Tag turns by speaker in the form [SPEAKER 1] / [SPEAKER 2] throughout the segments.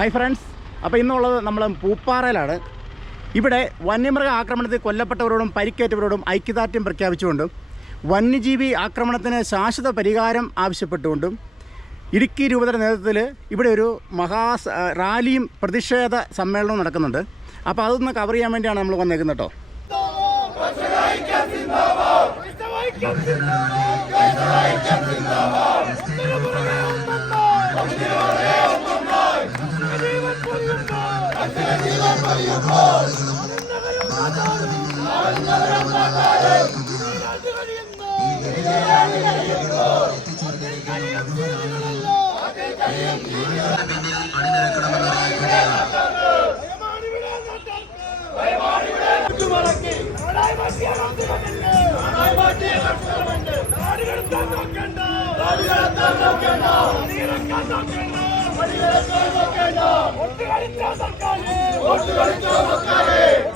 [SPEAKER 1] Hi friends അപ്പോൾ ഇന്നുള്ളത് നമ്മൾ പൂപ്പാറയിലാണ്. ഇവിടെ വന്യമൃഗ ആക്രമണത്തിൽ കൊല്ലപ്പെട്ടവരോടും പരിക്കേറ്റവരോടും ഐക്യദാർഢ്യം പ്രഖ്യാപിച്ചുകൊണ്ടും വന്യജീവി ആക്രമണത്തിന് ശാശ്വത പരിഹാരം ആവശ്യപ്പെട്ടുകൊണ്ടും ഇടുക്കി രൂപതയുടെ നേതൃത്വത്തിൽ ഇവിടെ ഒരു മഹാ റാലിയും പ്രതിഷേധ സമ്മേളനവും നടക്കുന്നുണ്ട്. അപ്പോൾ അതൊന്ന് കവർ ചെയ്യാൻ വേണ്ടിയാണ് നമ്മൾ വന്നേക്കുന്നത് കേട്ടോ ഇടപാടുകളും നാടിന്റെ പിന്നിൽ അണിഞ്ഞാകണമെന്നാണ് ഈ ദരിദ്രരാജ്യങ്ങളിലേക്ക് എത്തിച്ചേർന്നിരിക്കുന്ന മുഴുവൻ പിന്നിൽ അണിനിരക്കണമെന്നറിയിക്കുകയാണ്
[SPEAKER 2] ഒട്ടുകളിച്ച സർക്കാർ
[SPEAKER 3] ഇന്ന്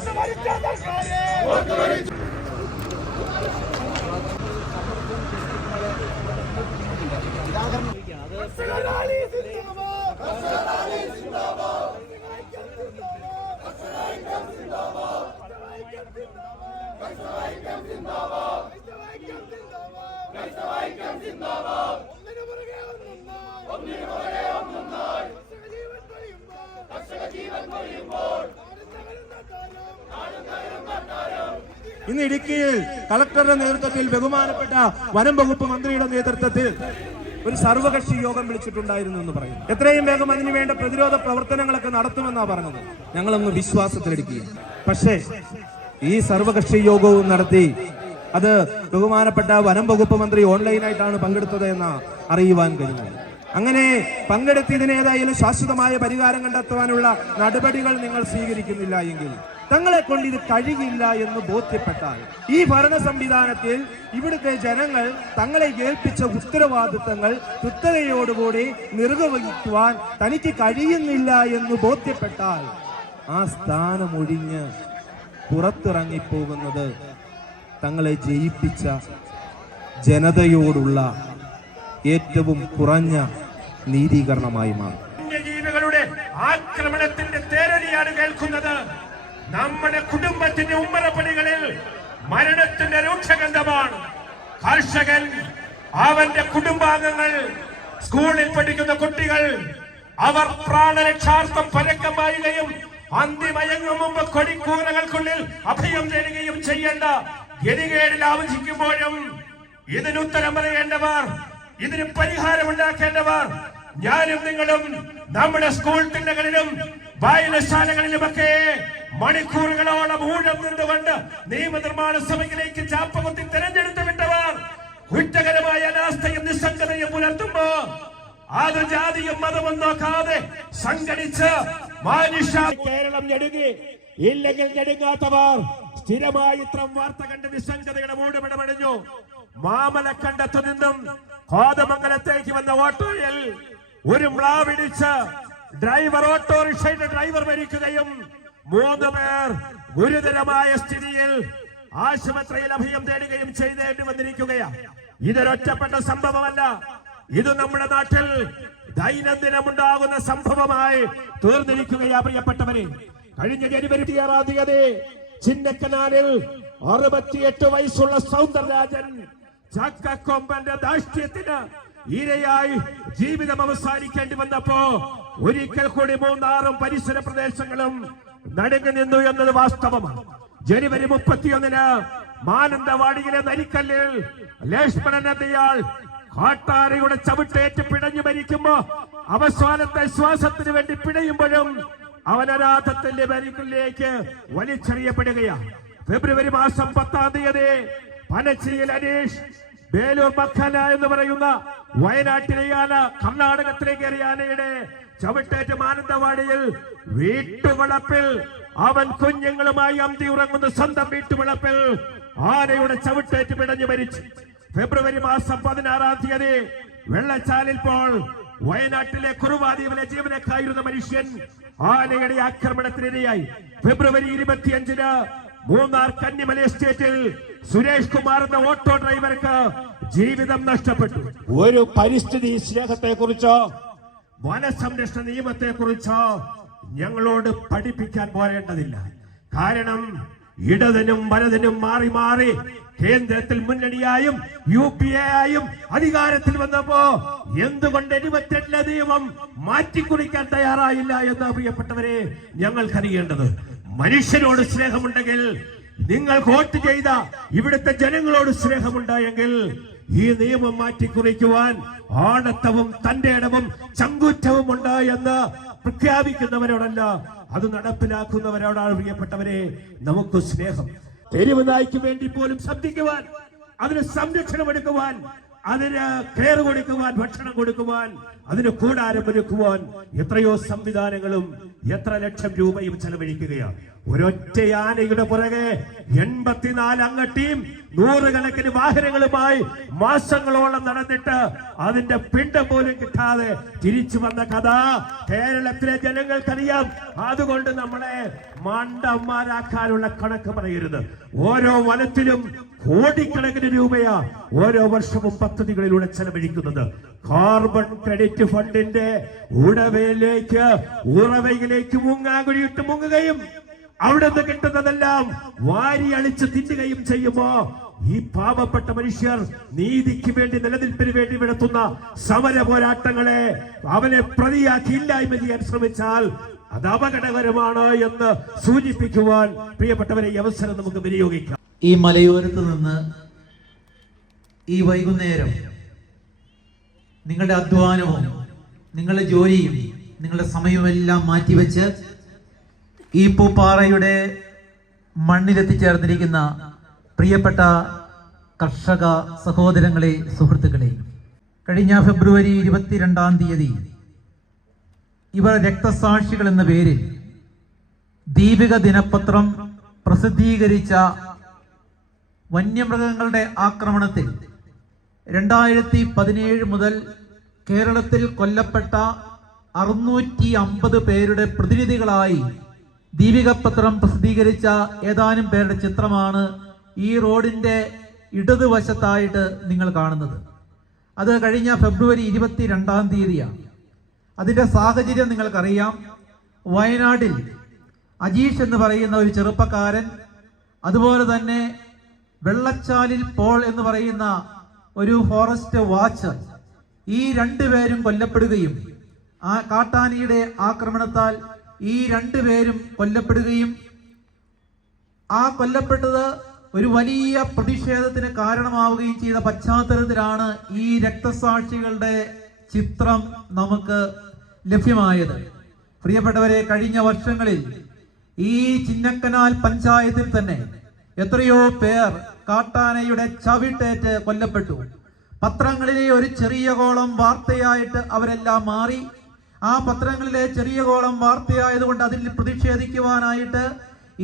[SPEAKER 3] ഇടുക്കിയിൽ കളക്ടറുടെ നേതൃത്വത്തിൽ ബഹുമാനപ്പെട്ട വനം വകുപ്പ് മന്ത്രിയുടെ നേതൃത്വത്തിൽ ഒരു സർവകക്ഷി യോഗം വിളിച്ചിട്ടുണ്ടായിരുന്നു എന്ന് പറയും എത്രയും വേഗം അതിനുവേണ്ട പ്രതിരോധ പ്രവർത്തനങ്ങളൊക്കെ നടത്തുമെന്നാ പറഞ്ഞത്. ഞങ്ങളൊന്ന് വിശ്വാസത്തിലെടുക്കുക പക്ഷേ ഈ സർവകക്ഷി യോഗവും നടത്തി അത് ബഹുമാനപ്പെട്ട വനം വകുപ്പ് മന്ത്രി ഓൺലൈനായിട്ടാണ് പങ്കെടുത്തത് എന്ന് അറിയുവാൻ കഴിഞ്ഞു അങ്ങനെ പങ്കെടുത്ത് ഇതിനേതായാലും ശാശ്വതമായ പരിഹാരം കണ്ടെത്തുവാനുള്ള നടപടികൾ നിങ്ങൾ സ്വീകരിക്കുന്നില്ല എങ്കിൽ തങ്ങളെ കൊണ്ട് ഇത് കഴിയില്ല എന്ന് ബോധ്യപ്പെട്ടാൽ ഈ ഭരണ സംവിധാനത്തിൽ ഇവിടുത്തെ ജനങ്ങൾ തങ്ങളെ ഏൽപ്പിച്ച ഉത്തരവാദിത്തങ്ങൾ കൃത്യതയോടുകൂടി നിർവഹിക്കുവാൻ തനിക്ക് കഴിയുന്നില്ല എന്ന് ബോധ്യപ്പെട്ടാൽ ആ സ്ഥാനമൊഴിഞ്ഞ് പുറത്തിറങ്ങിപ്പോകുന്നത് തങ്ങളെ ജയിപ്പിച്ച ജനതയോടുള്ള ഏറ്റവും കുറഞ്ഞ നീതീകരണമായി മാറും.
[SPEAKER 4] ആക്രമണത്തിന്റെ തേരടിയാണ് കേൾക്കുന്നത്. നമ്മുടെ കുടുംബത്തിന്റെ ഉമ്മറപ്പണികളിൽ മരണത്തിന്റെ രൂക്ഷഗന്ധമാണ്. കർഷകൻ അവന്റെ കുടുംബാംഗങ്ങൾ സ്കൂളിൽ പഠിക്കുന്ന കുട്ടികൾ അവർ പ്രാണരക്ഷാർത്ഥം പരക്കം പായുകയും അന്തിമയങ്ങും മുമ്പ് കൊടിക്കൂരകൾക്കുള്ളിൽ അഭയം തേടുകയും ചെയ്യേണ്ട ഗതികേടിൽ ആവശ്യിക്കുമ്പോഴും ഇതിന് ഉത്തരം പറയേണ്ടവർ ഇതിന് പരിഹാരമുണ്ടാക്കേണ്ടവർ ഞാനും നിങ്ങളും നമ്മുടെ സ്കൂൾ തിണ്ണകളിലും വായനശാലകളിലുമൊക്കെ മണിക്കൂറുകളോളം ഊഴം നിന്നുകൊണ്ട് നിയമനിർമ്മാണ സഭയിലേക്ക് ചാപ്പകുത്തി തെരഞ്ഞെടുത്ത് വിട്ടവർ കുറ്റകരമായ അനാസ്ഥയും നിസ്സംഗതയും പുലർത്തുമ്പോ അത് ജാതിയും മതവും നോക്കാതെ സംഘടിച്ച് കേരളം ഞെടുങ്ങി. ഇല്ലെങ്കിൽ ഞെടുങ്ങാത്തവർ സ്ഥിരമായി ഇത്തരം വാർത്ത കണ്ട് നിസ്സംഗതയുടെ മൂടുപിടമണിഞ്ഞു മാമലക്കണ്ടത്തു നിന്നും കോതമംഗലത്തേക്ക് വന്ന ഓട്ടോയിൽ ഒരു മ്ലാവിടിച്ച് ഡ്രൈവർ ഓട്ടോറിക്ഷയുടെ ഡ്രൈവർ മരിക്കുകയും മൂന്ന് പേർ ഗുരുതരമായ സ്ഥിതിയിൽ ആശുപത്രിയിൽ അഭയം തേടുകയും ചെയ്തേണ്ടി വന്നിരിക്കുകയാണ് ഇതൊരൊറ്റപ്പെട്ട സംഭവമല്ല. ഇത് നമ്മുടെ നാട്ടിൽ ദൈനംദിനമുണ്ടാകുന്ന സംഭവമായി തീർന്നിരിക്കുകയാ പ്രിയപ്പെട്ടവരെ. കഴിഞ്ഞ ജനുവരി ആറാം തീയതി ചിന്നക്കനാലിൽ അറുപത്തിയെട്ട് വയസ്സുള്ള സൗന്ദരരാജൻ ചക്കക്കൊമ്പന്റെ ദാഷ്ട്യത്തിന് ഇരയായി ജീവിതം അവസാനിക്കേണ്ടി വന്നപ്പോ ഒരിക്കൽ കൂടി മൂന്നാറും പരിസര പ്രദേശങ്ങളും നടുങ്ങി നിന്നു എന്നത് വാസ്തവമാണ്. ജനുവരി മുപ്പത്തിയൊന്നിന് മാനന്തവാടിയിലെ നരിക്കല്ലിൽ ലക്ഷ്മണൻ എന്നയാൾ കാട്ടാറിയുടെ ചവിട്ടേറ്റ് പിടഞ്ഞു മരിക്കുമ്പോ അവസാനത്തെ ശ്വാസത്തിന് വേണ്ടി പിടയുമ്പോഴും അവനരാധത്തിന്റെ മരിക്കിലേക്ക് വലിച്ചെറിയപ്പെടുകയാണ്. ഫെബ്രുവരി മാസം പത്താം തീയതി പനച്ചിയിൽ അനീഷ് വേലൂർ മഖാന എന്ന് പറയുന്ന വയനാട്ടിലെ ആന കർണാടകത്തിലേക്ക് കയറിയ ആനയുടെ ചവിട്ടേറ്റ് മാനന്തവാടിയിൽ വീട്ടുവളപ്പിൽ അവൻ കുഞ്ഞുങ്ങളുമായി അന്തി ഉറങ്ങുന്ന സ്വന്തം വീട്ടുവളപ്പിൽ ആനയുടെ ചവിട്ടേറ്റ് പിടഞ്ഞു മരിച്ചു. ഫെബ്രുവരി മാസം പതിനാറാം തീയതി വെള്ളച്ചാലിൽ പോൾ വയനാട്ടിലെ കുറുവാദ്വീപിലെ ജീവനക്കായിരുന്ന മനുഷ്യൻ ആനയുടെ ആക്രമണത്തിനിരയായി. ഫെബ്രുവരി ഇരുപത്തിയഞ്ചിന് മൂന്നാർ കന്നിമല എസ്റ്റേറ്റിൽ സുരേഷ് കുമാർ എന്ന ഓട്ടോ ഡ്രൈവർക്ക് ജീവിതം നഷ്ടപ്പെട്ടു. ഒരു പരിസ്ഥിതി സ്നേഹത്തെ കുറിച്ചോ വനസംരക്ഷണ നിയമത്തെ കുറിച്ചോ ഞങ്ങളോട് പഠിപ്പിക്കാൻ പോരേണ്ടതില്ല. കാരണം ഇടതിനും വലതിനും മാറി മാറി കേന്ദ്രത്തിൽ മുന്നണിയായും യു പി എ ആയും അധികാരത്തിൽ വന്നപ്പോ എന്തുകൊണ്ട് എഴുപത്തെട്ടിലെ നിയമം മാറ്റിക്കുറിക്കാൻ തയ്യാറായില്ല എന്ന് പ്രിയപ്പെട്ടവരെ ഞങ്ങൾക്കറിയേണ്ടത് മനുഷ്യരോട് സ്നേഹമുണ്ടെങ്കിൽ നിങ്ങൾ വോട്ട് ചെയ്ത ഇവിടുത്തെ ജനങ്ങളോട് സ്നേഹമുണ്ടായെങ്കിൽ ഈ നിയമം മാറ്റിക്കുറിക്കുവാൻ ആണത്തവും തന്റെ ഇടവും ചങ്കൂറ്റവും ഉണ്ട് എന്ന് പ്രഖ്യാപിക്കുന്നവരോടല്ല അത് നടപ്പിലാക്കുന്നവരോടാണ് പ്രിയപ്പെട്ടവരെ നമുക്ക് സ്നേഹം. തെരുവ് നായ്ക്ക് വേണ്ടി പോലും ശബ്ദിക്കുവാൻ അതിന് സംരക്ഷണം എടുക്കുവാൻ അതിന് കെയർ കൊടുക്കുവാൻ ഭക്ഷണം കൊടുക്കുവാൻ അതിന് കൂടാരം ഒരുക്കുവാൻ എത്രയോ സംവിധാനങ്ങളും എത്ര ലക്ഷം രൂപയും ചെലവഴിക്കുകയാണ്. ഒരൊറ്റ ആനയുടെ പുറകെ എൺപത്തിനാല് അംഗ ടീം നൂറുകണക്കിന് വാഹനങ്ങളുമായി മാസങ്ങളോളം നടന്നിട്ട് അതിന്റെ പിണ്ടം പോലും കിട്ടാതെ തിരിച്ചു വന്ന കഥ കേരളത്തിലെ ജനങ്ങൾക്കറിയാം. അതുകൊണ്ട് നമ്മളെ മണ്ടന്മാരാക്കാനുള്ള കണക്ക് പറയരുത്. ഓരോ വനത്തിലും കോടിക്കണക്കിന് രൂപയാ ഓരോ വർഷവും പദ്ധതികളിലൂടെ ചെലവഴിക്കുന്നത്. കാർബൺ ക്രെഡിറ്റ് ഫണ്ടിന്റെ ഉടവയിലേക്ക് ഉറവയിലേക്ക് മുങ്ങാകുഴിയിട്ട് മുങ്ങുകയും അവിടെ നിന്ന് കിട്ടുന്നതെല്ലാം വാരി അളിച്ച് തിന്നുകയും ചെയ്യുമോ ഈ പാപപ്പെട്ട മനുഷ്യർ നീതിക്ക് വേണ്ടി നിലനിൽപ്പിന് വേണ്ടി വിടത്തുന്ന സമര പോരാട്ടങ്ങളെ അവനെ പ്രതിയാക്കി ഇല്ലായ്മ ചെയ്യാൻ ശ്രമിച്ചാൽ അത് അപകടകരമാണ് എന്ന് സൂചിപ്പിക്കുവാൻ പ്രിയപ്പെട്ടവരെ ഈ അവസരം നമുക്ക് വിനിയോഗിക്കാം.
[SPEAKER 5] ഈ മലയോരത്ത് നിന്ന് ഈ വൈകുന്നേരം നിങ്ങളുടെ അധ്വാനവും നിങ്ങളുടെ ജോലിയും നിങ്ങളുടെ സമയമെല്ലാം മാറ്റിവെച്ച് ഈ പൂപ്പാറയുടെ മണ്ണിലെത്തിച്ചേർന്നിരിക്കുന്ന പ്രിയപ്പെട്ട കർഷക സഹോദരങ്ങളെ സുഹൃത്തുക്കളെ കഴിഞ്ഞ ഫെബ്രുവരി ഇരുപത്തിരണ്ടാം തീയതി ഇവർ രക്തസാക്ഷികൾ എന്ന പേരിൽ ദീപിക ദിനപത്രം പ്രസിദ്ധീകരിച്ച വന്യമൃഗങ്ങളുടെ ആക്രമണത്തിൽ രണ്ടായിരത്തി പതിനേഴ് മുതൽ കേരളത്തിൽ കൊല്ലപ്പെട്ട അറുന്നൂറ്റി അമ്പത് പേരുടെ പ്രതിനിധികളായി ദീപിക പത്രം പ്രസിദ്ധീകരിച്ച ഏതാനും പേരുടെ ചിത്രമാണ് ഈ റോഡിന്റെ ഇടതുവശത്തായിട്ട് നിങ്ങൾ കാണുന്നത്. അത് കഴിഞ്ഞ ഫെബ്രുവരി ഇരുപത്തി രണ്ടാം തീയതിയാണ്. അതിന്റെ സാഹചര്യം നിങ്ങൾക്കറിയാം. വയനാട്ടിൽ അജീഷ് എന്ന് പറയുന്ന ഒരു ചെറുപ്പക്കാരൻ അതുപോലെ തന്നെ വെള്ളച്ചാലിൽ പോൾ എന്ന് പറയുന്ന ഒരു ഫോറസ്റ്റ് വാച്ചർ ഈ രണ്ടുപേരും കൊല്ലപ്പെടുകയും ആ കാട്ടാനിയുടെ ആക്രമണത്താൽ ഈ രണ്ടുപേരും കൊല്ലപ്പെടുകയും ആ കൊല്ലപ്പെട്ടത് ഒരു വലിയ പ്രതിഷേധത്തിന് കാരണമാവുകയും ചെയ്ത പശ്ചാത്തലത്തിലാണ് ഈ രക്തസാക്ഷികളുടെ ചിത്രം നമുക്ക് ലഭ്യമായത്. പ്രിയപ്പെട്ടവരെ കഴിഞ്ഞ വർഷങ്ങളിൽ ഈ ചിന്നക്കനാൽ പഞ്ചായത്തിൽ തന്നെ എത്രയോ പേർ കാട്ടാനയുടെ ചവിട്ടേറ്റ് കൊല്ലപ്പെട്ടു. പത്രങ്ങളിലെ ഒരു ചെറിയ കോളം വാർത്തയായിട്ട് അവരെല്ലാം മാറി. ആ പത്രങ്ങളിലെ ചെറിയ കോളം വാർത്തയായതുകൊണ്ട് അതിൽ പ്രതിഷേധിക്കുവാനായിട്ട്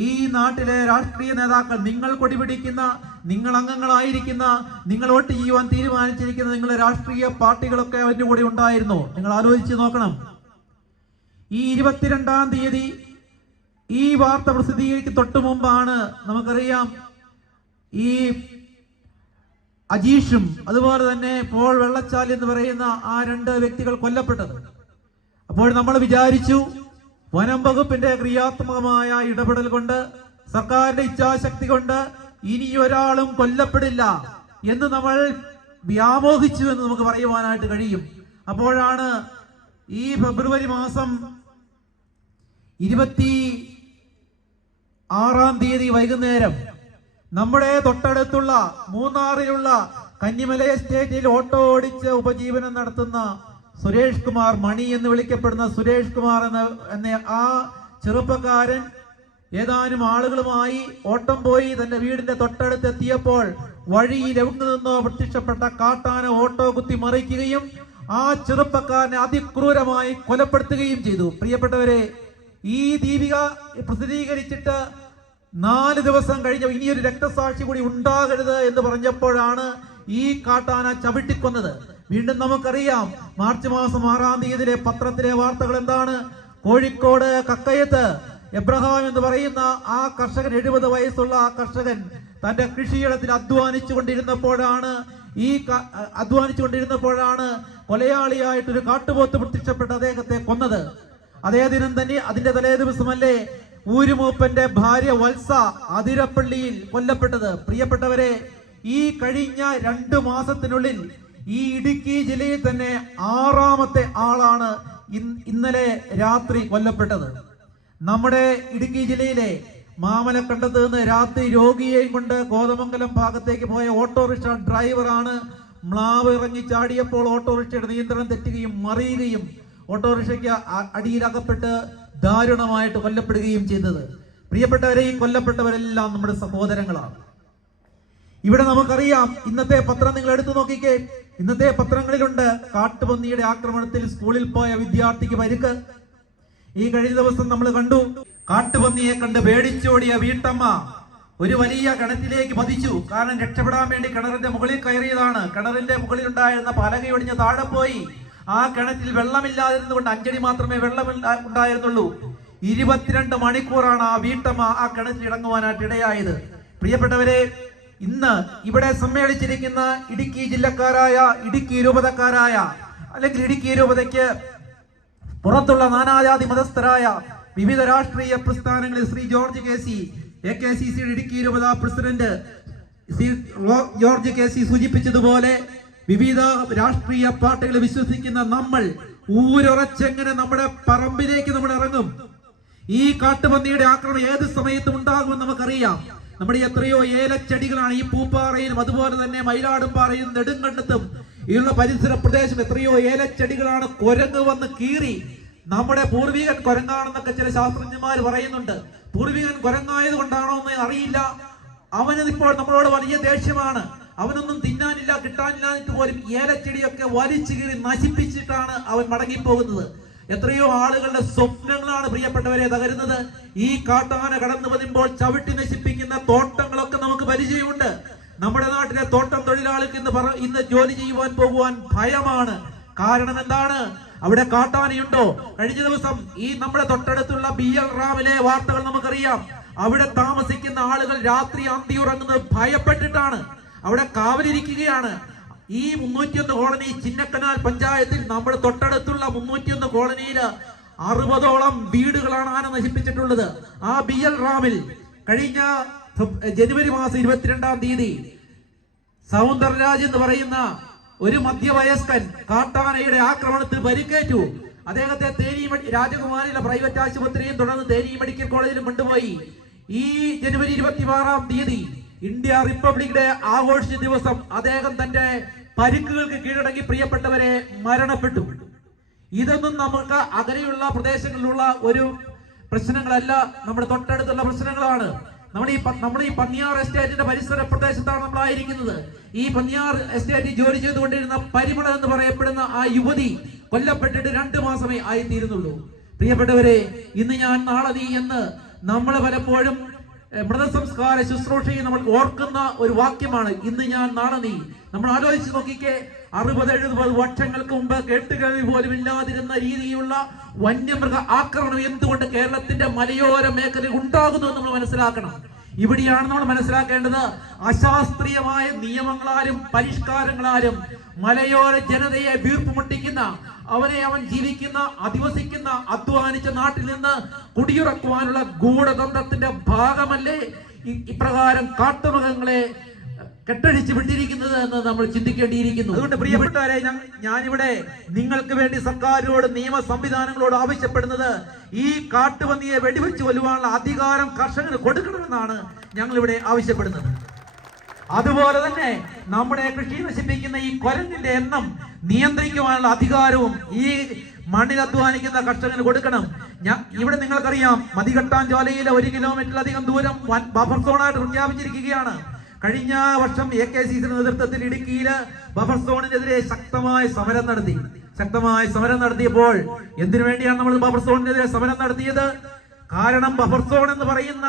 [SPEAKER 5] ഈ നാട്ടിലെ രാഷ്ട്രീയ നേതാക്കൾ നിങ്ങൾ കൊടിപിടിക്കുന്ന നിങ്ങൾ അംഗങ്ങളായിരിക്കുന്ന നിങ്ങൾ വോട്ട് ചെയ്യുവാൻ തീരുമാനിച്ചിരിക്കുന്ന നിങ്ങളുടെ രാഷ്ട്രീയ പാർട്ടികളൊക്കെ അതിന്റെ കൂടെ ഉണ്ടായിരുന്നു. നിങ്ങൾ ആലോചിച്ച് നോക്കണം. ഈ ഇരുപത്തിരണ്ടാം തീയതി ഈ വാർത്ത പ്രസിദ്ധീകരിക്ക് തൊട്ടു മുമ്പാണ് നമുക്കറിയാം ഈ അജീഷും അതുപോലെ തന്നെ പോൾ വെള്ളച്ചാൽ എന്ന് പറയുന്ന ആ രണ്ട് വ്യക്തികൾ കൊല്ലപ്പെട്ടത്. അപ്പോൾ നമ്മൾ വിചാരിച്ചു വനം വകുപ്പിന്റെ ക്രിയാത്മകമായ ഇടപെടൽ കൊണ്ട് സർക്കാരിന്റെ ഇച്ഛാശക്തി കൊണ്ട് ഇനി ഒരാളും കൊല്ലപ്പെടില്ല എന്ന് നമ്മൾ വ്യാമോഹിച്ചു എന്ന് നമുക്ക് പറയുവാനായിട്ട് കഴിയും. അപ്പോഴാണ് ഈ ഫെബ്രുവരി മാസം ഇരുപത്തി ആറാം തീയതി വൈകുന്നേരം നമ്മുടെ തൊട്ടടുത്തുള്ള മൂന്നാറിലുള്ള കന്നിമല എസ്റ്റേറ്റിൽ ഓട്ടോ ഓടിച്ച് ഉപജീവനം നടത്തുന്ന സുരേഷ് കുമാർ മണി എന്ന് വിളിക്കപ്പെടുന്ന സുരേഷ് കുമാർ എന്ന ആ ചെറുപ്പക്കാരൻ ഏതാനും ആളുകളുമായി ഓട്ടം പോയി തന്റെ വീടിന്റെ തൊട്ടടുത്ത് എത്തിയപ്പോൾ വഴിയിൽ എവിടെ നിന്നോ പ്രത്യക്ഷപ്പെട്ട കാട്ടാന ഓട്ടോ കുത്തി മറിക്കുകയും ആ ചെറുപ്പക്കാരനെ അതിക്രൂരമായി കൊലപ്പെടുത്തുകയും ചെയ്തു. പ്രിയപ്പെട്ടവരെ ഈ ദീപിക പ്രസിദ്ധീകരിച്ചിട്ട് നാല് ദിവസം കഴിഞ്ഞ ഇനിയൊരു രക്തസാക്ഷി കൂടി ഉണ്ടാകരുത് എന്ന് പറഞ്ഞപ്പോഴാണ് ഈ കാട്ടാന ചവിട്ടിക്കൊന്നത്. വീണ്ടും നമുക്കറിയാം മാർച്ച് മാസം ആറാം തീയതിയിലെ പത്രത്തിലെ വാർത്തകൾ എന്താണ്? കോഴിക്കോട് കക്കയത്ത് എബ്രഹാം എന്ന് പറയുന്ന ആ കർഷകൻ എഴുപത് വയസ്സുള്ള ആ കർഷകൻ തന്റെ കൃഷിയിടത്തിൽ അധ്വാനിച്ചു കൊണ്ടിരുന്നപ്പോഴാണ് ഈ അധ്വാനിച്ചു കൊണ്ടിരുന്നപ്പോഴാണ് കൊലയാളിയായിട്ട് ഒരു കാട്ടുപോത്ത് പ്രത്യക്ഷപ്പെട്ട് അദ്ദേഹത്തെ കൊന്നത്. അതേ ദിനം തന്നെ അതിന്റെ തലേ ദിവസമല്ലേ ഊരുമൂപ്പന്റെ ഭാര്യ വത്സ അതിരപ്പള്ളിയിൽ കൊല്ലപ്പെട്ടത്. പ്രിയപ്പെട്ടവരെ ഈ കഴിഞ്ഞ രണ്ടു മാസത്തിനുള്ളിൽ ഈ ഇടുക്കി ജില്ലയിൽ തന്നെ ആറാമത്തെ ആളാണ് ഇന്നലെ രാത്രി കൊല്ലപ്പെട്ടത്. നമ്മുടെ ഇടുക്കി ജില്ലയിലെ മാമലക്കണ്ടത്ത് നിന്ന് രാത്രി രോഗിയെയും കൊണ്ട് കോതമംഗലം ഭാഗത്തേക്ക് പോയ ഓട്ടോറിക്ഷ ഡ്രൈവറാണ് മ്ലാവ് ഇറങ്ങി ചാടിയപ്പോൾ ഓട്ടോറിക്ഷയുടെ നിയന്ത്രണം തെറ്റുകയും മറിയുകയും ഓട്ടോറിക്ഷയ്ക്ക് അടിയിലകപ്പെട്ട് ദാരുണമായിട്ട് കൊല്ലപ്പെടുകയും ചെയ്തത്. പ്രിയപ്പെട്ടവരെ ഈ കൊല്ലപ്പെട്ടവരെല്ലാം നമ്മുടെ സഹോദരങ്ങളാണ്. ഇവിടെ നമുക്കറിയാം ഇന്നത്തെ പത്രം നിങ്ങൾ എടുത്തു നോക്കിക്കേ. ഇന്നത്തെ പത്രങ്ങളിലുണ്ട് കാട്ടുപന്നിയുടെ ആക്രമണത്തിൽ സ്കൂളിൽ പോയ വിദ്യാർത്ഥിക്ക് പരിക്ക്. ഈ കഴിഞ്ഞ ദിവസം നമ്മൾ കണ്ടു. കാട്ടുപന്നിയെ കണ്ട് പേടിച്ചോടിയ വീട്ടമ്മ ഒരു വലിയ കിണറ്റിലേക്ക് പതിച്ചു. കാരണം രക്ഷപ്പെടാൻ വേണ്ടി കിണറിന്റെ മുകളിൽ കയറിയതാണ്. കിണറിന്റെ മുകളിൽ ഉണ്ടായിരുന്ന പലകയൊടിഞ്ഞ് താഴെ പോയി. ആ കിണറ്റിൽ വെള്ളമില്ലാതിരുന്നുകൊണ്ട് അഞ്ചടി മാത്രമേ വെള്ളം ഉണ്ടായിരുന്നുള്ളൂ. ഇരുപത്തിരണ്ട് മണിക്കൂറാണ് ആ വീട്ടമ്മ ആ കിണറ്റിൽ ഇറങ്ങുവാനായിട്ട് ഇടയായത്. പ്രിയപ്പെട്ടവരെ ഇന്ന് ഇവിടെ സമ്മേളിച്ചിരിക്കുന്ന ഇടുക്കി ജില്ലക്കാരായ ഇടുക്കി രൂപതക്കാരായ അല്ലെങ്കിൽ ഇടുക്കി രൂപതയ്ക്ക് പുറത്തുള്ള നാനാജാതി മതസ്ഥരായ വിവിധ രാഷ്ട്രീയ പ്രസ്ഥാനങ്ങളിൽ Shri George K C A K C സിയുടെ ഇടുക്കി ഇരുപതാം പ്രസിഡന്റ് ജോർജ് കെ സി സൂചിപ്പിച്ചതുപോലെ വിവിധ രാഷ്ട്രീയ പാർട്ടികൾ വിശ്വസിക്കുന്ന നമ്മൾ ഊരൊറച്ചെങ്ങനെ നമ്മുടെ പറമ്പിലേക്ക് നമ്മൾ ഇറങ്ങും? ഈ കാട്ടുപന്നിയുടെ ആക്രമണം ഏത് സമയത്തും ഉണ്ടാകുമെന്ന് നമുക്കറിയാം. നമ്മുടെ എത്രയോ ഏലച്ചെടികളാണ് ഈ പൂപ്പാറയിലും അതുപോലെ തന്നെ മയിലാടുംപാറയിലും നെടുങ്കണ്ടത്തും ഈയുള്ള പരിസര പ്രദേശം എത്രയോ ഏലച്ചെടികളാണ് കുരങ്ങ് വന്ന് കീറി. നമ്മുടെ പൂർവികൻ കുരങ്ങാണെന്നൊക്കെ ചില ശാസ്ത്രജ്ഞന്മാർ പറയുന്നുണ്ട്. പൂർവികൻ കുരങ്ങായത് കൊണ്ടാണോ എന്ന് അറിയില്ല. അവനിപ്പോൾ നമ്മളോട് വലിയ ദേഷ്യമാണ്. അവനൊന്നും തിന്നാനില്ല കിട്ടാനില്ല എന്നിട്ട് പോലും ഏലച്ചെടിയൊക്കെ വലിച്ചു കീറി നശിപ്പിച്ചിട്ടാണ് അവൻ മടങ്ങിപ്പോകുന്നത്. എത്രയോ ആളുകളുടെ സ്വപ്നങ്ങളാണ് പ്രിയപ്പെട്ടവരെ തകരുന്നത്. ഈ കാട്ടാന കടന്നു വരുമ്പോൾ ചവിട്ടി നശിപ്പിക്കുന്ന തോട്ടങ്ങളൊക്കെ നമുക്ക് പരിചയമുണ്ട്. നമ്മുടെ നാട്ടിലെ തോട്ടം തൊഴിലാളിക്ക് ഇന്ന് പറ ഇന്ന് ജോലി ചെയ്യുവാൻ പോകുവാൻ ഭയമാണ്. കാരണം എന്താണ്? അവിടെ കാട്ടാനയുണ്ടോ? കഴിഞ്ഞ ദിവസം ഈ നമ്മുടെ തൊട്ടടുത്തുള്ള ബി എൽ റാമിലെ വാർത്തകൾ നമുക്കറിയാം. അവിടെ താമസിക്കുന്ന ആളുകൾ രാത്രി അന്തി ഉറങ്ങുന്നത് ഭയപ്പെട്ടിട്ടാണ്. അവിടെ കാവലിരിക്കുകയാണ്. ഈ മുന്നൂറ്റിയൊന്ന് കോളനി ചിന്നക്കനാൽ പഞ്ചായത്തിൽ നമ്മുടെ തൊട്ടടുത്തുള്ള മുന്നൂറ്റിയൊന്ന് കോളനിയിൽ അറുപതോളം വീടുകളാണ് ആന നശിപ്പിച്ചിട്ടുള്ളത്. ആ ബി എൽ റാമിൽ കഴിഞ്ഞ ജനുവരി മാസം ഇരുപത്തിരണ്ടാം തീയതി സൗന്ദർരാജ് എന്ന് പറയുന്ന ഒരു മധ്യവയസ്കൻ കാട്ടാനയുടെ ആക്രമണത്തിൽ പരിക്കേറ്റു. അദ്ദേഹത്തെ തേനി രാജകുമാരിയിലെ പ്രൈവറ്റ് ആശുപത്രിയും തുടർന്ന് തേനി മെഡിക്കൽ കോളേജിലും കൊണ്ടുപോയി. ഈ ജനുവരി ഇരുപത്തി ആറാം തീയതി ഇന്ത്യ റിപ്പബ്ലിക് ഡേ ആഘോഷിച്ച ദിവസം അദ്ദേഹം തന്റെ പരിക്കുകൾക്ക് കീഴടങ്ങി പ്രിയപ്പെട്ടവരെ മരണപ്പെട്ടു. ഇതൊന്നും നമുക്ക് അകലെയുള്ള പ്രദേശങ്ങളിലുള്ള ഒരു പ്രശ്നങ്ങളല്ല നമ്മുടെ തൊട്ടടുത്തുള്ള പ്രശ്നങ്ങളാണ്. നമ്മുടെ ഈ നമ്മുടെ ഈ പന്നിയാർ എസ്റ്റേറ്റിന്റെ പരിസര പ്രദേശത്താണ് നമ്മളായിരിക്കുന്നത്. ഈ പന്നിയാർ എസ്റ്റേറ്റിൽ ജോലി ചെയ്തുകൊണ്ടിരുന്ന പരിമള എന്ന് പറയപ്പെടുന്ന ആ യുവതി കൊല്ലപ്പെട്ടിട്ട് രണ്ട് മാസമേ ആയിത്തീരുന്നുള്ളൂ. പ്രിയപ്പെട്ടവരെ ഇന്ന് ഞാൻ നാളെ നീ എന്ന് നമ്മൾ പലപ്പോഴും മൃതസംസ്കാര ശുശ്രൂഷയിൽ നമ്മൾ ഓർക്കുന്ന ഒരു വാക്യമാണ് ഇന്ന് ഞാൻ നാളെ നീ. നമ്മൾ ആലോചിച്ച് നോക്കിക്കേ അറുപത് എഴുപത് വർഷങ്ങൾക്ക് മുമ്പ് കേട്ടുകേൾവി പോലും ഇല്ലാതിരുന്ന രീതിയിലുള്ള വന്യമൃഗ ആക്രമണം എന്തുകൊണ്ട് കേരളത്തിന്റെ മലയോര മേഖലയിൽ ഉണ്ടാകുന്നു എന്ന് നമ്മൾ മനസ്സിലാക്കണം. ഇവിടെയാണ് നമ്മൾ മനസ്സിലാക്കേണ്ടത് അശാസ്ത്രീയമായ നിയമങ്ങളാലും പരിഷ്കാരങ്ങളാലും മലയോര ജനതയെ വീർപ്പുമുട്ടിക്കുന്ന അവനെ അവൻ ജീവിക്കുന്ന അധിവസിക്കുന്ന അധ്വാനിച്ച നാട്ടിൽ നിന്ന് കുടിയിറക്കുവാനുള്ള ഗൂഢതന്ത്രത്തിന്റെ ഭാഗമല്ലേ? ഇപ്രകാരം കാട്ടുമൃഗങ്ങളെ കെട്ടഴിച്ച് വിട്ടിരിക്കുന്നത് എന്ന് നമ്മൾ ചിന്തിക്കേണ്ടിയിരിക്കുന്നു. അതുകൊണ്ട് പ്രിയപ്പെട്ടവരെ ഞാനിവിടെ നിങ്ങൾക്ക് വേണ്ടി സർക്കാരിനോട് നിയമ സംവിധാനങ്ങളോട് ആവശ്യപ്പെടുന്നത് ഈ കാട്ടുപന്നിയെ വെടിവെച്ച് കൊല്ലുവാനുള്ള അധികാരം കർഷകന് കൊടുക്കണമെന്നാണ് ഞങ്ങൾ ഇവിടെ ആവശ്യപ്പെടുന്നത്. അതുപോലെ തന്നെ നമ്മുടെ കൃഷി നശിപ്പിക്കുന്ന ഈ കൊരങ്ങിന്റെ എണ്ണം നിയന്ത്രിക്കുവാനുള്ള അധികാരവും ഈ മണ്ണിൽ അധ്വാനിക്കുന്ന കർഷകന് കൊടുക്കണം. ഞാൻ ഇവിടെ നിങ്ങൾക്കറിയാം മതികെട്ടാൻ ജോലയിലെ ഒരു കിലോമീറ്ററിലധികം ദൂരം ബഫർ സോണായിട്ട് പ്രഖ്യാപിച്ചിരിക്കുകയാണ്. കഴിഞ്ഞ വർഷം എ കെ സീസിന്റെ നേതൃത്വത്തിൽ ഇടുക്കിയിൽ ബഫർ സോണിനെതിരെ ശക്തമായ സമരം നടത്തി. ശക്തമായ സമരം നടത്തിയപ്പോൾ എന്തിനു വേണ്ടിയാണ് നമ്മൾ ബഫർ സോണിനെതിരെ സമരം നടത്തിയത്? കാരണം ബഫർ സോൺ എന്ന് പറയുന്ന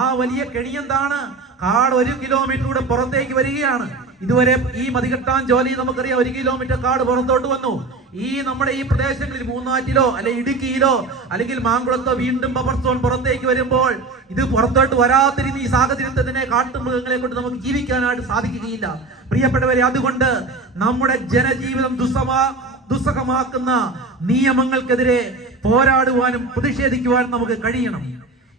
[SPEAKER 5] ആ വലിയ കെണി എന്താണ്? കാട് ഒരു കിലോമീറ്ററിലൂടെ പുറത്തേക്ക് വരികയാണ്. ഇതുവരെ ഈ മതികെട്ടാൻ ജോലി നമുക്കറിയാം. ഒരു കിലോമീറ്റർ കാട് പുറത്തോട്ട് വന്നു. ഈ നമ്മുടെ ഈ പ്രദേശങ്ങളിൽ മൂന്നാറ്റിലോ അല്ലെ ഇടുക്കിയിലോ അല്ലെങ്കിൽ മാങ്കുളത്തോ വീണ്ടും ബഫർ സോൺ പുറത്തേക്ക് വരുമ്പോൾ ഇത് പുറത്തോട്ട് വരാതിരുന്ന ഈ സാഹചര്യത്തിനെ കാട്ടുമൃഗങ്ങളെ കൊണ്ട് നമുക്ക് ജീവിക്കാനായിട്ട് സാധിക്കുകയില്ല. പ്രിയപ്പെട്ടവരെ അതുകൊണ്ട് നമ്മുടെ ജനജീവിതം ദുസ്സമാ ദുസ്സഹമാക്കുന്ന നിയമങ്ങൾക്കെതിരെ പോരാടുവാനും പ്രതിഷേധിക്കുവാനും നമുക്ക് കഴിയണം.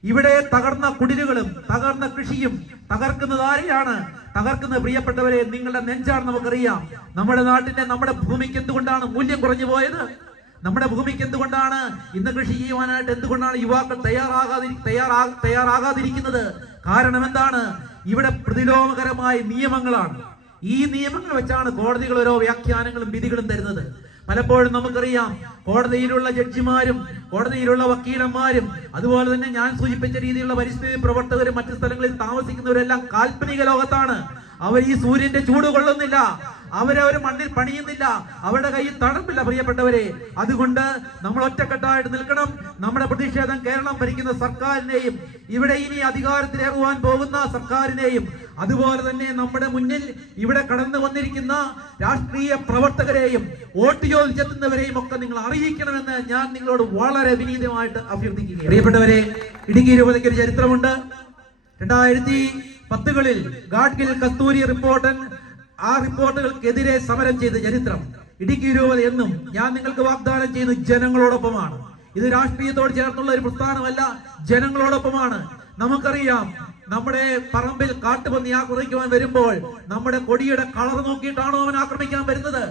[SPEAKER 5] ഇവിടെ തകർന്ന കുടിലുകളും തകർന്ന കൃഷിയും തകർക്കുന്നത് ആരെയാണ്? തകർക്കുന്ന പ്രിയപ്പെട്ടവരെ നിങ്ങളുടെ നെഞ്ചാണ് നമുക്കറിയാം. നമ്മുടെ നാട്ടിന്റെ നമ്മുടെ ഭൂമിക്ക് എന്തുകൊണ്ടാണ് മൂല്യം കുറഞ്ഞു പോയത്? നമ്മുടെ ഭൂമിക്ക് എന്തുകൊണ്ടാണ് ഇന്ന് കൃഷി ചെയ്യുവാനായിട്ട് എന്തുകൊണ്ടാണ് യുവാക്കൾ തയ്യാറാകാതി തയ്യാറാ തയ്യാറാകാതിരിക്കുന്നത്? കാരണം എന്താണ്? ഇവിടെ പ്രതിലോമകരമായ നിയമങ്ങളാണ്. ഈ നിയമങ്ങൾ വെച്ചാണ് കോടതികൾ ഓരോ വ്യാഖ്യാനങ്ങളും വിധികളും തരുന്നത്. പലപ്പോഴും നമുക്കറിയാം കോടതിയിലുള്ള ജഡ്ജിമാരും കോടതിയിലുള്ള വക്കീലന്മാരും അതുപോലെ തന്നെ ഞാൻ സൂചിപ്പിച്ച രീതിയിലുള്ള പരിസ്ഥിതി പ്രവർത്തകരും മറ്റു സ്ഥലങ്ങളിൽ താമസിക്കുന്നവരെല്ലാം കാൽപ്പനിക ലോകത്താണ്. അവർ ഈ സൂര്യന്റെ ചൂട് കൊള്ളുന്നില്ല. അവരവർ മണ്ണിൽ പണിയുന്നില്ല. അവരുടെ കയ്യിൽ തണുപ്പില്ല പ്രിയപ്പെട്ടവരെ. അതുകൊണ്ട് നമ്മൾ ഒറ്റക്കെട്ടായിട്ട് നിൽക്കണം. നമ്മുടെ പ്രതിഷേധം കേരളം ഭരിക്കുന്ന സർക്കാരിനെയും ഇവിടെ ഇനി അധികാരത്തിലേറുവാൻ പോകുന്ന സർക്കാരിനെയും അതുപോലെ തന്നെ നമ്മുടെ മുന്നിൽ ഇവിടെ കടന്നു വന്നിരിക്കുന്ന രാഷ്ട്രീയ പ്രവർത്തകരെയും വോട്ട് ചോദിച്ചെത്തുന്നവരെയും ഒക്കെ നിങ്ങൾ അറിയിക്കണമെന്ന് ഞാൻ നിങ്ങളോട് വളരെ വിനീതമായിട്ട് അഭ്യർത്ഥിക്കുകയാണ്. പ്രിയപ്പെട്ടവരെ ഇടുക്കി രൂപതയ്ക്ക് ഒരു ചരിത്രമുണ്ട്. രണ്ടായിരത്തി പത്തുകളിൽ ഗാഡ്ഗിൽ കസ്തൂരി റിപ്പോർട്ടൻ ആ റിപ്പോർട്ടുകൾക്കെതിരെ സമരം ചെയ്ത ചരിത്രം ഇടുക്കി രൂപത എന്നും ഞാൻ നിങ്ങൾക്ക് വാഗ്ദാനം ചെയ്യുന്ന ജനങ്ങളോടൊപ്പമാണ്. ഇത് രാഷ്ട്രീയത്തോട് ചേർന്നുള്ള ഒരു പ്രസ്ഥാനമല്ല ജനങ്ങളോടൊപ്പമാണ്. നമുക്കറിയാം നമ്മുടെ പറമ്പിൽ കാട്ടുപന്നി ആക്രമിക്കുവാൻ വരുമ്പോൾ നമ്മുടെ കൊടിയുടെ കളർ നോക്കിയിട്ടാണോ അവൻ ആക്രമിക്കാൻ വരുന്നത്?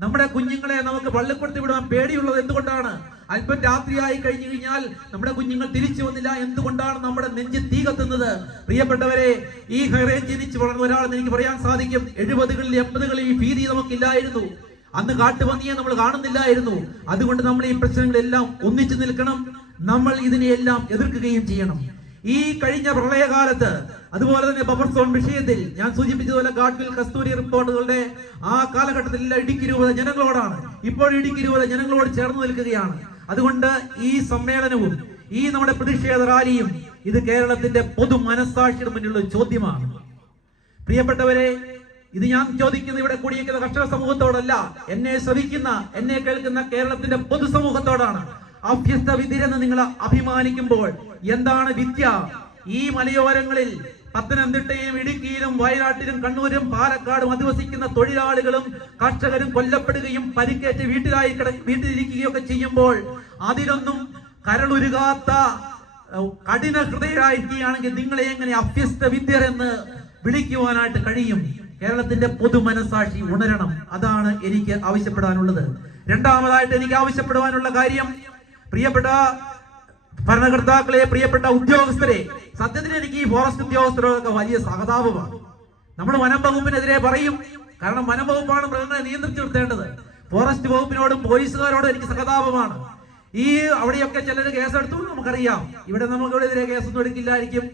[SPEAKER 5] നമ്മുടെ കുഞ്ഞുങ്ങളെ നമുക്ക് പള്ളിപ്പെടുത്തി വിടാൻ പേടിയുള്ളത് എന്തുകൊണ്ടാണ്? അല്പം രാത്രിയായി കഴിഞ്ഞു കഴിഞ്ഞാൽ നമ്മുടെ കുഞ്ഞുങ്ങൾ തിരിച്ചു വന്നില്ല. എന്തുകൊണ്ടാണ് നമ്മുടെ നെഞ്ചിൽ തീ കത്തുന്നത്? പ്രിയപ്പെട്ടവരെ ഈ ഹൈറേഞ്ച് ജനിച്ചു വളർന്ന ഒരാളെന്ന് എനിക്ക് പറയാൻ സാധിക്കും. എഴുപതുകളിൽ എൺപതുകളിൽ ഈ ഭീതി നമുക്കില്ലായിരുന്നു. അന്ന് കാട്ടുപന്നിയെ നമ്മൾ കാണുന്നില്ലായിരുന്നു. അതുകൊണ്ട് നമ്മൾ ഈ പ്രശ്നങ്ങളെല്ലാം ഒന്നിച്ചു നിൽക്കണം. നമ്മൾ ഇതിനെയെല്ലാം എതിർക്കുകയും ചെയ്യണം. ഈ കഴിഞ്ഞ പ്രളയകാലത്ത് അതുപോലെ തന്നെ ബഫർ സോൺ വിഷയത്തിൽ ഞാൻ സൂചിപ്പിച്ചതുപോലെ ഗാഡ്വിൽ കസ്തൂരി റിപ്പോർട്ടുകളുടെ ആ കാലഘട്ടത്തിൽ ഇടുക്കി രൂപത ജനങ്ങളോടാണ്. ഇപ്പോൾ ഇടുക്കി രൂപത ജനങ്ങളോട് ചേർന്ന് നിൽക്കുകയാണ്. അതുകൊണ്ട് ഈ സമ്മേളനവും ഈ നമ്മുടെ പ്രതിഷേധ റാലിയും ഇത് കേരളത്തിന്റെ പൊതു മനസ്സാക്ഷിയുടെ മുന്നിലുള്ള ചോദ്യമാണ്. പ്രിയപ്പെട്ടവരെ ഇത് ഞാൻ ചോദിക്കുന്നത് ഇവിടെ കൂടിയിരിക്കുന്ന കർഷക സമൂഹത്തോടല്ല എന്നെ ശ്രവിക്കുന്ന എന്നെ കേൾക്കുന്ന കേരളത്തിന്റെ പൊതുസമൂഹത്തോടാണ് അഭ്യസ്ത വിദ്യരെന്ന് നിങ്ങൾ അഭിമാനിക്കുമ്പോൾ എന്താണ് വിദ്യ? ഈ മലയോരങ്ങളിൽ പത്തനംതിട്ടയും ഇടുക്കിയിലും വയനാട്ടിലും കണ്ണൂരും പാലക്കാടും അധിവസിക്കുന്ന തൊഴിലാളികളും കർഷകരും കൊല്ലപ്പെടുകയും പരിക്കേറ്റ് വീട്ടിലായി കിട വീട്ടിലിരിക്കുകയൊക്കെ ചെയ്യുമ്പോൾ അതിലൊന്നും കരളുരുകാത്ത കഠിന ഹൃദയരായിരിക്കുകയാണെങ്കിൽ നിങ്ങളെ എങ്ങനെ അഭ്യസ്ത വിദ്യർ എന്ന് വിളിക്കുവാനായിട്ട് കഴിയും? കേരളത്തിന്റെ പൊതു മനസാക്ഷി ഉണരണം. അതാണ് എനിക്ക് ആവശ്യപ്പെടാനുള്ളത്. രണ്ടാമതായിട്ട് എനിക്ക് ആവശ്യപ്പെടുവാനുള്ള കാര്യം പ്രിയപ്പെട്ട ഭരണകർത്താക്കളെ പ്രിയപ്പെട്ട ഉദ്യോഗസ്ഥരെ സത്യത്തിൽ എനിക്ക് ഈ ഫോറസ്റ്റ് ഉദ്യോഗസ്ഥരോടൊക്കെ വലിയ സഹതാപമാണ്. നമ്മൾ വനം വകുപ്പിനെതിരെ പറയും. കാരണം വനം വകുപ്പാണ് മൃഗങ്ങളെ നിയന്ത്രിച്ചു നിർത്തേണ്ടത്. ഫോറസ്റ്റ് വകുപ്പിനോടും പോലീസുകാരോടും എനിക്ക് സഹതാപമാണ്. ഈ അവിടെയൊക്കെ ചിലർ കേസെടുത്തു നമുക്കറിയാം. ഇവിടെ നമുക്കെതിരെ കേസൊന്നും എടുക്കില്ലായിരിക്കും.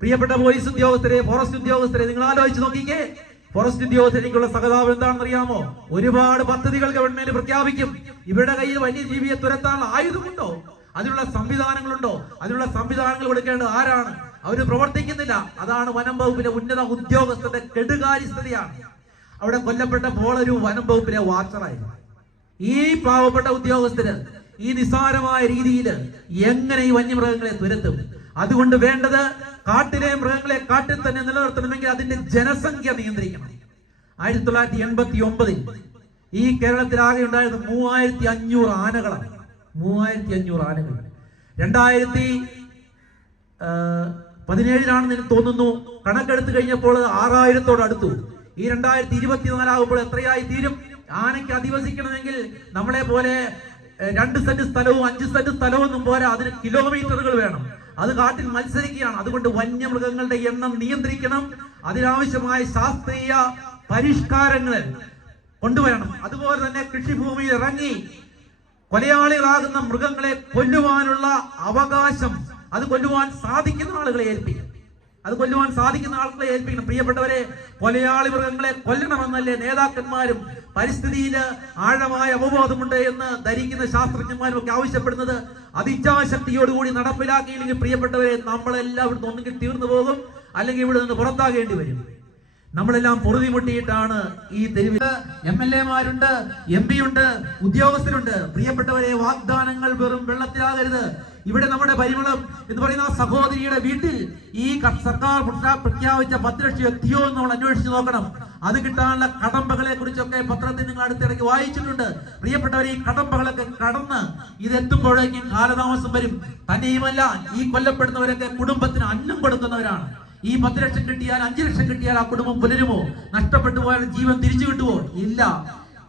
[SPEAKER 5] പ്രിയപ്പെട്ട പോലീസ് ഉദ്യോഗസ്ഥരെ ഫോറസ്റ്റ് ഉദ്യോഗസ്ഥരെ നിങ്ങൾ ആലോചിച്ച് നോക്കിക്കേ. ഫോറസ്റ്റ് ഉദ്യോഗസ്ഥരിക്കുള്ള സഹതാപം എന്താണെന്ന് അറിയാമോ ഒരുപാട് പദ്ധതികൾ ഗവൺമെന്റ് പ്രഖ്യാപിക്കും. ഇവരുടെ കയ്യിൽ വലിയ ജീവിയെ തുരത്താനുള്ള ആയുധമുണ്ടോ? അതിനുള്ള സംവിധാനങ്ങളുണ്ടോ? അതിനുള്ള സംവിധാനങ്ങൾ കൊടുക്കേണ്ടത് ആരാണ്? അവർ പ്രവർത്തിക്കുന്നില്ല. അതാണ് വനം വകുപ്പിലെ ഉന്നത ഉദ്യോഗസ്ഥരുടെ കെടുകാര്യസ്ഥതയാണ്. അവിടെ കൊല്ലപ്പെട്ടപ്പോൾ ഒരു വനം വകുപ്പിലെ വാച്ചറായിരുന്നു. ഈ പാവപ്പെട്ട ഉദ്യോഗസ്ഥര് ഈ നിസ്സാരമായ രീതിയിൽ എങ്ങനെ ഈ വന്യമൃഗങ്ങളെ തുരത്തും? അതുകൊണ്ട് വേണ്ടത് കാട്ടിലെ മൃഗങ്ങളെ കാട്ടിൽ തന്നെ നിലനിർത്തണമെങ്കിൽ അതിന്റെ ജനസംഖ്യ നിയന്ത്രിക്കണം. ആയിരത്തി തൊള്ളായിരത്തി എൺപത്തി ഒമ്പതിൽ ഈ കേരളത്തിലാകെ ഉണ്ടായത് മൂവായിരത്തി അഞ്ഞൂറ് ആനകളാണ്. മൂവായിരത്തി അഞ്ഞൂറ് ആനകൾ. രണ്ടായിരത്തി പതിനേഴിലാണെന്ന് എനിക്ക് തോന്നുന്നു. കണക്കെടുത്ത് കഴിഞ്ഞപ്പോൾ ആറായിരത്തോട് അടുത്തു. ഈ രണ്ടായിരത്തി ഇരുപത്തിനാലാകുമ്പോൾ എത്രയായി തീരും? ആനയ്ക്ക് അധിവസിക്കണമെങ്കിൽ നമ്മളെ പോലെ രണ്ട് സെന്റ് സ്ഥലവും അഞ്ച് സെന്റ് സ്ഥലവും ഒന്നും പോരാ. അതിന് കിലോമീറ്ററുകൾ വേണം. അത് കാട്ടിൽ മത്സരിക്കുകയാണ്. അതുകൊണ്ട് വന്യമൃഗങ്ങളുടെ എണ്ണം നിയന്ത്രിക്കണം. അതിനാവശ്യമായ ശാസ്ത്രീയ പരിഷ്കാരങ്ങൾ കൊണ്ടുവരണം. അതുപോലെ തന്നെ കൃഷിഭൂമിയിൽ ഇറങ്ങി കൊലയാളികളാകുന്ന മൃഗങ്ങളെ കൊല്ലുവാനുള്ള അവകാശം അത് കൊല്ലുവാൻ സാധിക്കുന്ന ആളുകളെ ഏൽപ്പിക്കണം. അത് കൊല്ലുവാൻ സാധിക്കുന്ന ആളുകളെ ഏൽപ്പിക്കണം. പ്രിയപ്പെട്ടവരെ കൊലയാളി മൃഗങ്ങളെ കൊല്ലണമെന്നല്ലേ നേതാക്കന്മാരും പരിസ്ഥിതിയിൽ ആഴമായ അവബോധമുണ്ട് എന്ന് ധരിക്കുന്ന ശാസ്ത്രജ്ഞന്മാരും ഒക്കെ ആവശ്യപ്പെടുന്നത് അത് ഇച്ഛാശക്തിയോടുകൂടി നടപ്പിലാക്കിയില്ലെങ്കിൽ പ്രിയപ്പെട്ടവരെ നമ്മളെല്ലാം ഇവിടുന്ന് ഒന്നുകിൽ തീർന്നു പോകും അല്ലെങ്കിൽ ഇവിടെ നിന്ന് പുറത്താകേണ്ടി വരും. നമ്മളെല്ലാം പൊറുതിമുട്ടിയിട്ടാണ് ഈ തെരുവിൽ എം എൽ എമാരുണ്ട് എം പി ഉണ്ട് ഉദ്യോഗസ്ഥരുണ്ട്. പ്രിയപ്പെട്ടവരെ വാഗ്ദാനങ്ങൾ വെറും വെള്ളത്തിലാകരുത്. ഇവിടെ നമ്മുടെ പരിമളം എന്ന് പറയുന്ന ആ സഹോദരിയുടെ വീട്ടിൽ ഈ സർക്കാർ പ്രഖ്യാ- പ്രഖ്യാപിച്ച പത്ത് ലക്ഷം എത്തിയോ എന്ന് നമ്മൾ അന്വേഷിച്ചു നോക്കണം. അത് കിട്ടാനുള്ള കടമ്പകളെ കുറിച്ചൊക്കെ പത്രത്തിൽ നിങ്ങൾ അടുത്തിടയ്ക്ക് വായിച്ചിട്ടുണ്ട്. പ്രിയപ്പെട്ടവർ ഈ കടമ്പകളൊക്കെ കടന്ന് ഇതെത്തുമ്പോഴേക്കും കാലതാമസം വരും. തന്നെയുമല്ല ഈ കൊല്ലപ്പെടുന്നവരൊക്കെ കുടുംബത്തിന് അന്നം കൊടുക്കുന്നവരാണ്. ഈ പത്ത് ലക്ഷം കിട്ടിയാൽ അഞ്ചു ലക്ഷം കിട്ടിയാൽ ആ കുടുംബം പുലരുമോ? നഷ്ടപ്പെട്ടു പോയാൽ ജീവൻ തിരിച്ചു കിട്ടുമോ? ഇല്ല.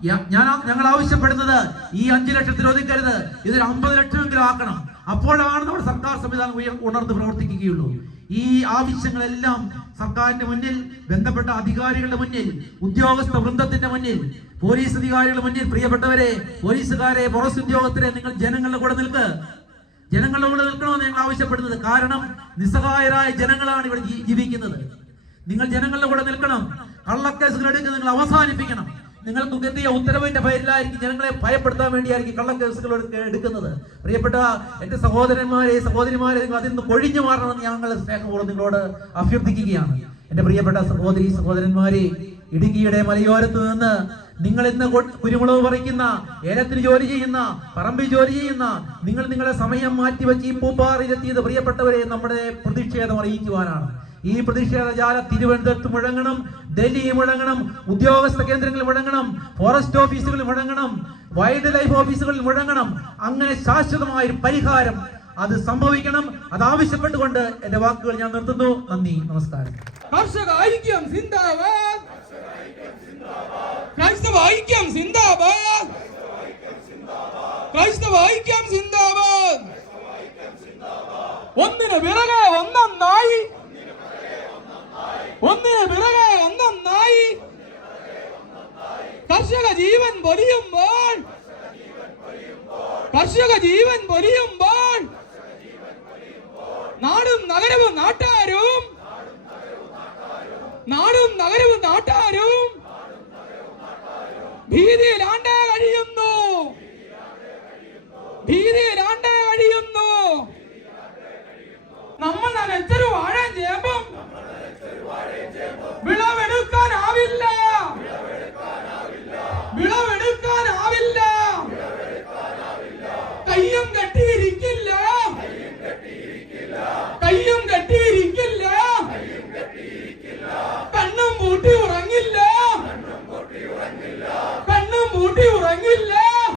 [SPEAKER 5] ഞാൻ ഞങ്ങൾ ആവശ്യപ്പെടുന്നത് ഈ അഞ്ചു ലക്ഷത്തിൽ ഒതുക്കരുത്. ഇതൊരു അമ്പത് ലക്ഷമെങ്കിലും ആക്കണം. അപ്പോഴാണ് നമ്മുടെ സർക്കാർ സംവിധാനം ഉണർന്ന് പ്രവർത്തിക്കുകയുള്ളൂ. ഈ ആവശ്യങ്ങളെല്ലാം സർക്കാരിന്റെ മുന്നിൽ ബന്ധപ്പെട്ട അധികാരികളുടെ മുന്നിൽ ഉദ്യോഗസ്ഥ വൃന്ദത്തിന്റെ മുന്നിൽ പോലീസ് അധികാരികളുടെ മുന്നിൽ പ്രിയപ്പെട്ടവരെ പോലീസുകാരെ പുറസ് ഉദ്യോഗസ്ഥരെ നിങ്ങൾ ജനങ്ങളുടെ കൂടെ നിൽക്ക്. ജനങ്ങളുടെ കൂടെ നിൽക്കണമെന്ന് ഞങ്ങൾ ആവശ്യപ്പെടുന്നത് കാരണം നിസ്സഹായരായ ജനങ്ങളാണ് ഇവിടെ ജീവിക്കുന്നത്. നിങ്ങൾ ജനങ്ങളുടെ കൂടെ നിൽക്കണം. കള്ളക്കേസുകൾ എടുക്കുക നിങ്ങൾ അവസാനിപ്പിക്കണം. നിങ്ങൾക്ക് കിട്ടിയ ഉത്തരവിന്റെ പേരിലായിരിക്കും ജനങ്ങളെ ഭയപ്പെടുത്താൻ വേണ്ടിയായിരിക്കും കള്ളക്കേസുകൾ എടുക്ക- എടുക്കുന്നത്. പ്രിയപ്പെട്ട എന്റെ സഹോദരന്മാരെ സഹോദരിമാരെ നിങ്ങൾ അതിൽ നിന്ന് കൊഴിഞ്ഞു മാറണമെന്ന് ഞങ്ങൾ സ്നേഹപൂർവം നിങ്ങളോട് അഭ്യർത്ഥിക്കുകയാണ്. എന്റെ പ്രിയപ്പെട്ട സഹോദരി സഹോദരന്മാരെ ഇടുക്കിയുടെ മലയോരത്ത് നിന്ന് നിങ്ങൾ ഇന്ന് കുരുമുളക് പറിക്കുന്ന ഏലത്തിന് ജോലി ചെയ്യുന്ന പറമ്പിൽ ജോലി ചെയ്യുന്ന നിങ്ങൾ നിങ്ങളെ സമയം മാറ്റിവെച്ച് ഈ പൂപ്പാറിലെത്തിയത് പ്രിയപ്പെട്ടവരെ നമ്മുടെ പ്രതിഷേധം അറിയിക്കുവാനാണ്. ഈ പ്രതിഷേധ ജാല തിരുവനന്തപുരത്ത് മുഴങ്ങണം ഡൽഹി മുഴങ്ങണം ഉദ്യോഗസ്ഥ കേന്ദ്രങ്ങളിൽ മുഴങ്ങണം ഫോറസ്റ്റ് ഓഫീസുകളിൽ മുഴങ്ങണം വൈൽഡ് ലൈഫ് ഓഫീസുകളിൽ മുഴങ്ങണം. അങ്ങനെ ശാശ്വതമായ ഒരു പരിഹാരം അത് സംഭവിക്കണം. അത് ആവശ്യപ്പെട്ടുകൊണ്ട് എന്റെ വാക്കുകൾ ഞാൻ നിർത്തുന്നു. നന്ദി നമസ്കാരം.
[SPEAKER 2] കർഷക ഐക്യം സിന്ദാബാദ്. ക്രൈസ്തവ ഐക്യം സിന്ദാബാദ്. ക്രൈസ്തവ ഐക്യം സിന്ദാബാദ്. ഒന്നിന് പിറകെ ഒന്നൊന്നായി. ഒന്നിന് പിറകെ ഒന്നൊന്നായി. കർഷക ജീവൻ പൊലിയുമ്പോൾ കർഷക ജീവൻ പൊലിയുമ്പോൾ നാടും നഗരവും നാട്ടാരും നാടും നഗരവും നാട്ടാരും ഭീതിയിലാണ്ടേ കഴിയുന്നു. ഭീതിയിലാണ്ടേ കഴിയുന്നു. നമ്മൾ നനച്ചൊരു വാഴ ചേമ്പും വിളവെടുക്കാനാവില്ല. വിളവെടുക്കാനാവില്ല. കയ്യും കെട്ടിയിരിക്കില്ല. കയ്യും കെട്ടിയിരിക്കില്ല. കണ്ണും പൂട്ടി ഉറങ്ങില്ല. കണ്ണും പൂട്ടി ഉറങ്ങില്ല.